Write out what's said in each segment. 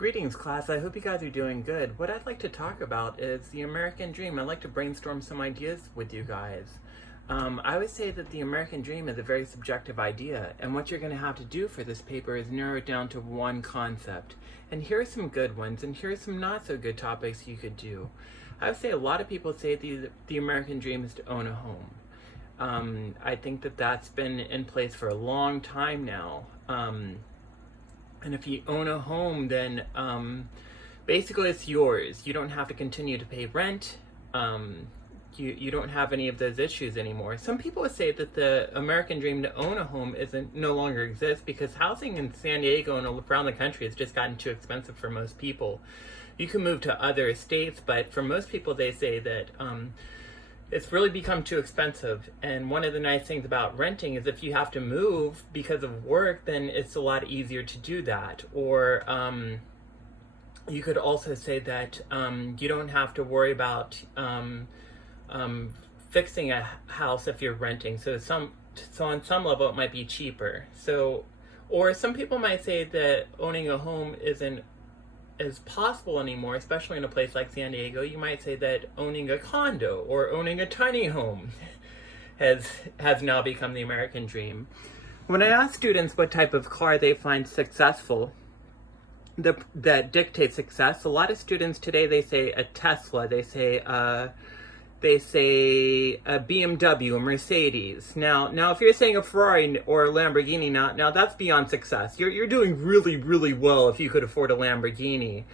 Greetings, class. I hope you guys are doing good. What I'd like to talk about is the American dream. I'd like to brainstorm some ideas with you guys. I would say that the American dream is a very subjective idea, and what you're going to have to do for this paper is narrow it down to one concept. And here are some good ones, and here are some not so good topics you could do. I would say a lot of people say the American dream is to own a home. I think that that's been in place for a long time now. And if you own a home, then basically it's yours. You don't have to continue to pay rent. You don't have any of those issues anymore. Some people would say that the American dream to own a home no longer exists because housing in San Diego and around the country has just gotten too expensive for most people. You can move to other states, but for most people they say that it's really become too expensive. And one of the nice things about renting is if you have to move because of work, then it's a lot easier to do that. Or you could also say that you don't have to worry about fixing a house if you're renting. So on some level it might be cheaper. Or some people might say that owning a home isn't as possible anymore, especially in a place like San Diego. You might say that owning a condo or owning a tiny home has now become the American dream. When I ask students what type of car they find successful, that dictates success, a lot of students today, they say a Tesla, they say a BMW, a Mercedes. Now, if you're saying a Ferrari or a Lamborghini, now that's beyond success. You're doing really, really well if you could afford a Lamborghini.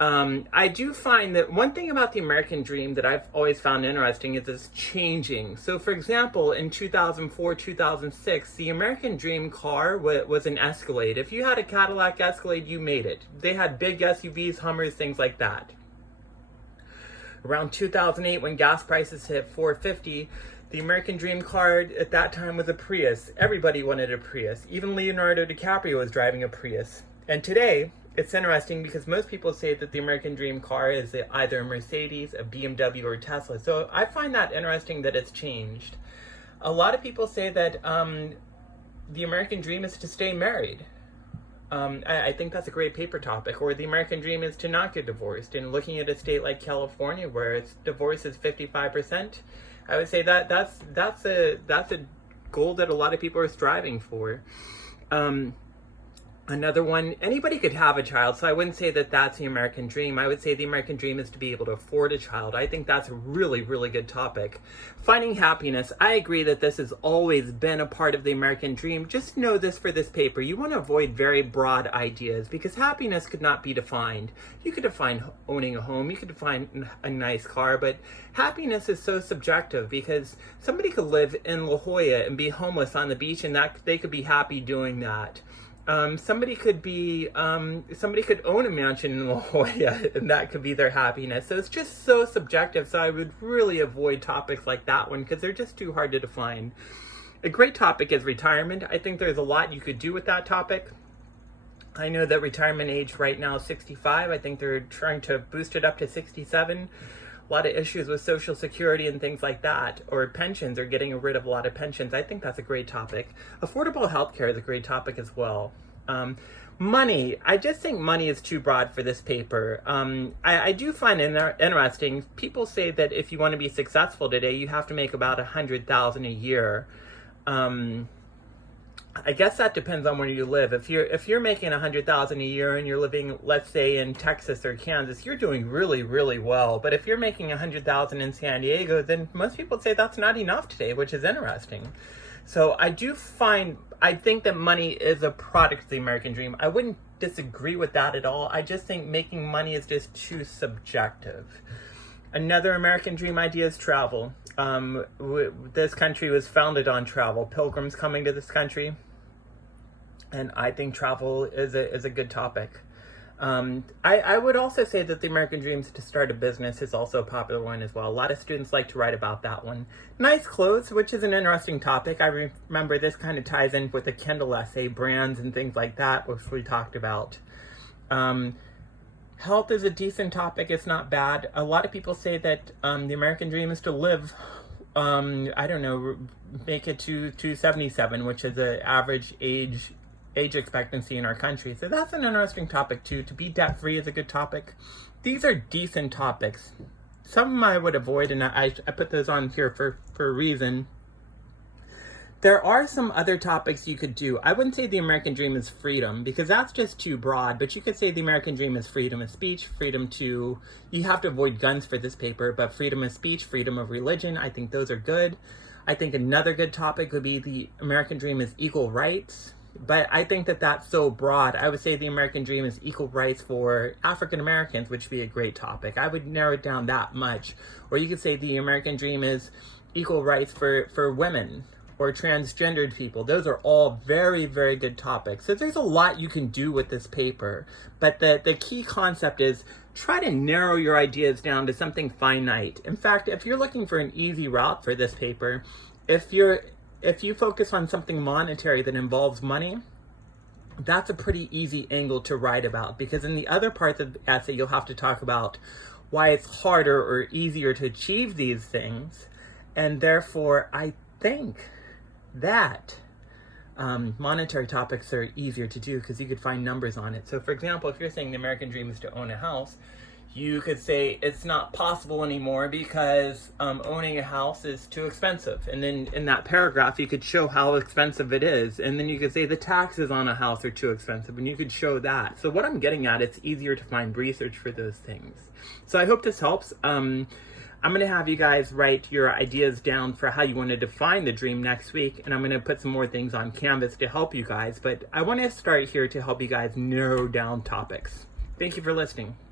I do find that one thing about the American dream that I've always found interesting is it's changing. So, for example, in 2004, 2006, the American dream car was an Escalade. If you had a Cadillac Escalade, you made it. They had big SUVs, Hummers, things like that. Around 2008, when gas prices hit $4.50, the American dream car at that time was a Prius. Everybody wanted a Prius. Even Leonardo DiCaprio was driving a Prius. And today, it's interesting because most people say that the American dream car is either a Mercedes, a BMW, or a Tesla. So I find that interesting that it's changed. A lot of people say that the American dream is to stay married. I think that's a great paper topic. Or the American dream is to not get divorced. And looking at a state like California, where divorce is 55%, I would say that's a goal that a lot of people are striving for. Another one, anybody could have a child, so I wouldn't say that that's the American dream. I would say the American dream is to be able to afford a child. I think that's a really, really good topic. Finding happiness, I agree that this has always been a part of the American dream. Just know this for this paper. You want to avoid very broad ideas because happiness could not be defined. You could define owning a home, you could define a nice car, but happiness is so subjective because somebody could live in La Jolla and be homeless on the beach and they could be happy doing that. Somebody could own a mansion in La Jolla and that could be their happiness. So it's just so subjective. So I would really avoid topics like that one because they're just too hard to define. A great topic is retirement. I think there's a lot you could do with that topic. I know that retirement age right now is 65. I think they're trying to boost it up to 67. A lot of issues with Social Security and things like that, or pensions, or getting rid of a lot of pensions. I think that's a great topic. Affordable healthcare is a great topic as well. Money. I just think money is too broad for this paper. I do find it interesting. People say that if you want to be successful today, you have to make about $100,000 a year. I guess that depends on where you live. If you're making $100,000 a year and you're living, let's say, in Texas or Kansas, you're doing really, really well. But if you're making $100,000 in San Diego, then most people say that's not enough today, which is interesting. So I think that money is a product of the American dream. I wouldn't disagree with that at all. I just think making money is just too subjective. Another American dream idea is travel. This country was founded on travel, pilgrims coming to this country, and I think travel is a good topic. I would also say that the American dream to start a business is also a popular one as well. A lot of students like to write about that one. Nice clothes, which is an interesting topic. I remember this kind of ties in with the Kindle essay, brands and things like that, which we talked about. Health is a decent topic. It's not bad. A lot of people say that the American dream is to live, make it to 77, which is the average age age expectancy in our country. So that's an interesting topic too. To be debt-free is a good topic. These are decent topics. Some I would avoid, and I put those on here for a reason. There are some other topics you could do. I wouldn't say the American dream is freedom, because that's just too broad, but you could say the American dream is freedom of speech, freedom to, you have to avoid guns for this paper, but freedom of speech, freedom of religion, I think those are good. I think another good topic would be the American dream is equal rights, but I think that that's so broad. I would say the American dream is equal rights for African Americans, which would be a great topic. I would narrow it down that much. Or you could say the American dream is equal rights for women, or transgendered people. Those are all very, very good topics. So there's a lot you can do with this paper, but the key concept is try to narrow your ideas down to something finite. In fact, if you're looking for an easy route for this paper, if you focus on something monetary that involves money, that's a pretty easy angle to write about, because in the other parts of the essay, you'll have to talk about why it's harder or easier to achieve these things. And therefore, I think that monetary topics are easier to do because you could find numbers on it. So for example, if you're saying the American dream is to own a house, you could say it's not possible anymore because owning a house is too expensive. And then in that paragraph, you could show how expensive it is. And then you could say the taxes on a house are too expensive, and you could show that. So what I'm getting at, it's easier to find research for those things. So I hope this helps. I'm going to have you guys write your ideas down for how you want to define the dream next week, and I'm going to put some more things on Canvas to help you guys, but I want to start here to help you guys narrow down topics. Thank you for listening. Bye.